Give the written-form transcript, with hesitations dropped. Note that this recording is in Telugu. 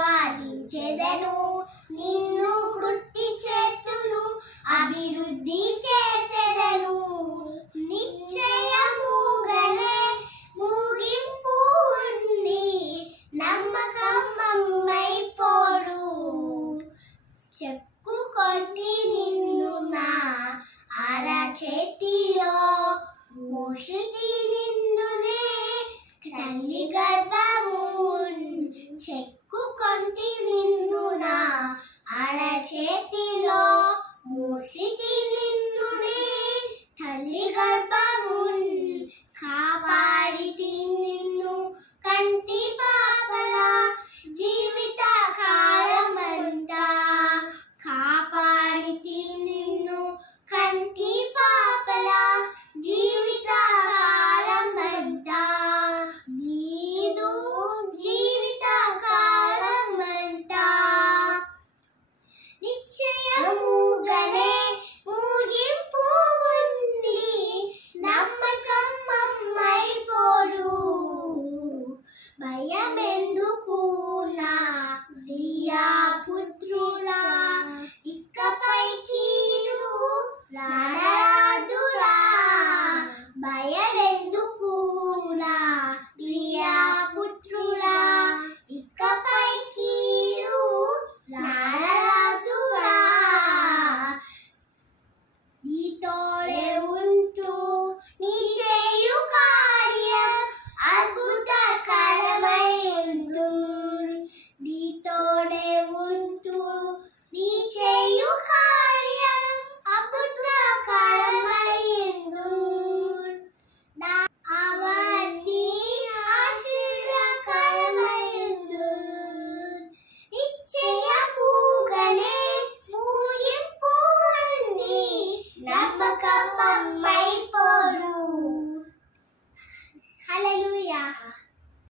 అభివాదించెదను నిన్ను కృతి చేతును అభివృద్ధి చేసెదను నిశ్చయముగనే ముగింపు ఉంది నమ్మకమైపోడు చెక్కుకొని నిన్ను నా అరచేతిలో మోసితి నిందునే తల్లి గర్భము చెక్కుకొని నిన్ను నా అరచేతిలో మోసితి నిన్నునే తల్లి గర్భము కాపాడితి నిన్ను కంటి పాపలా జీవిత కాలమంతా కాపాడితి నిన్ను కంటి పాపలా జీవిత కాలమంతా నీదు జీవిత కాలమంతా నిశ్చయముగనే ముగింపు ఉంది నమ్మకమైపోడు భయమెందుకు నా ప్రియా పుత్రుడా ఇకపై కీడు రారాదురా భయమెందుకు నా ప్రియా పుత్రుడా ఇకపై కీడు రారాదురా నీతోడే ఉంటూ నీ చేయు కార్యం అద్భుతకరమై ఉండు నీతోడే ఉంటూ నీ చేయు కార్యం అద్భుతకరమై ఉండు అవన్నీ ఆశీర్వాదకరమై ఉండు నిశ్చయముగనే ముగింపు ఉంది నమ్మకమైపోడు